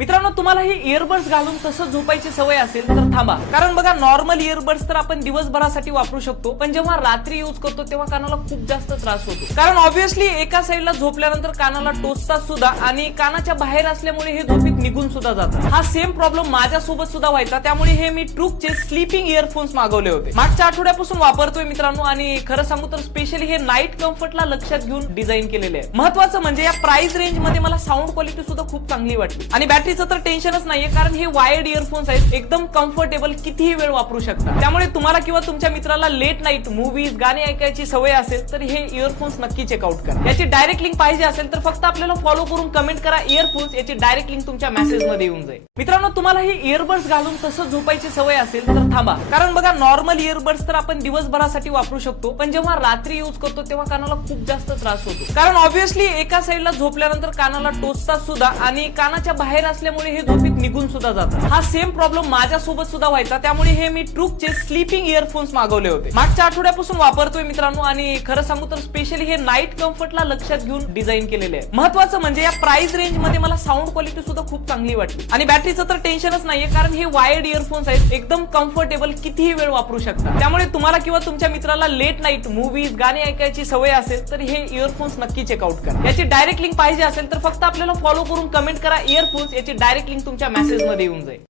मित्रांनो, तुम्हाला ही इयरबड्स घालून तसं झोपायची सवय असेल तर थांबा. कारण बघा, नॉर्मल इयरबड्स तर आपण दिवसभरासाठी वापरू शकतो, पण जेव्हा रात्री यूज करतो तेव्हा कानाला खूप जास्त त्रास होतो. कारण ऑब्व्हियसली एका साईडला झोपल्यानंतर कानाला टोचतात सुद्धा आणि कानाच्या बाहेर असल्यामुळे हे झोपीत निघून सुद्धा जातात. हा सेम प्रॉब्लेम माझ्यासोबत सुद्धा व्हायचा, त्यामुळे हे मी ट्रूकचे स्लीपिंग इयरफोन्स मागवले होते. मागच्या आठवड्यापासून वापरतोय मित्रांनो, आणि खरं सांगू तर स्पेशली हे नाईट कम्फर्टला लक्षात घेऊन डिझाइन केलेले आहे. महत्वाचं म्हणजे या प्राइस रेंज मध्ये मला साऊंड क्वालिटी सुद्धा खूप चांगली वाटली आणि बॅटरीचं तर टेन्शनच नाहीये, कारण हे वायर्ड इयरफोन्स आहेत, एकदम कम्फर्टेबल, कितीही वेळ वापरू शकता. त्यामुळे तुम्हाला किंवा तुमच्या मित्राला लेट नाईट मूवीज गाणी ऐकायची सवय असेल तर हे इयरफोन्स नक्की चेकआउट करा. याची डायरेक्ट लिंक पाहिजे असेल तर फक्त आपल्याला फॉलो करून कमेंट करा इयरफोन्स, याची डायरेक्ट लिंक तुमच्या मेसेज मध्ये येऊन जाईल. मित्रांनो, तुम्हाला ही इयरबड्स घालून तसं झोपायची सवय असेल तर थांबा. कारण बघा, नॉर्मल इयरबड्स तर आपण दिवसभरासाठी वापरू शकतो, पण जेव्हा रात्री यूज करतो तेव्हा कानाला खूप जास्त त्रास होतो. कारण ऑब्व्हियसली एका साईडला झोपल्यानंतर कानाला टोचतात सुद्धा आणि कानाच्या बाहेर असल्यामुळे हे झोपीत निघून सुद्धा जातात. हा सेम प्रॉब्लेम माझ्यासोबत सुद्धा व्हायचा, त्यामुळे हे मी ट्रूकचे स्लीपिंग इयरफोन्स मागवले होते. मागच्या आठवड्यापासून वापरतोय मित्रांनो, आणि खरं सांगू तर स्पेशली हे नाईट कम्फर्टला लक्षात घेऊन डिझाइन केलेले आहे. महत्वाचं म्हणजे या प्राइस रेंज मध्ये मला साऊंड क्वालिटी सुद्धा खूप चांगली वाटली आणि बॅटरीचं तर टेन्शनच नाहीये, कारण हे वायर्ड इयरफोन्स आहेत, एकदम कम्फर्टेबल, कितीही वेळ वापरू शकता. त्यामुळे तुम्हाला किंवा तुमच्या मित्राला लेट नाईट मूवीज गाणी ऐकायची सवय असेल तर हे इयरफोन्स नक्की चेकआउट करा. याची डायरेक्ट लिंक पाहिजे असेल तर फक्त आपल्याला फॉलो करून कमेंट करा इयरफोन्स, याची डायरेक्ट लिंक तुमच्या मेसेज मध्ये येऊन जाईल.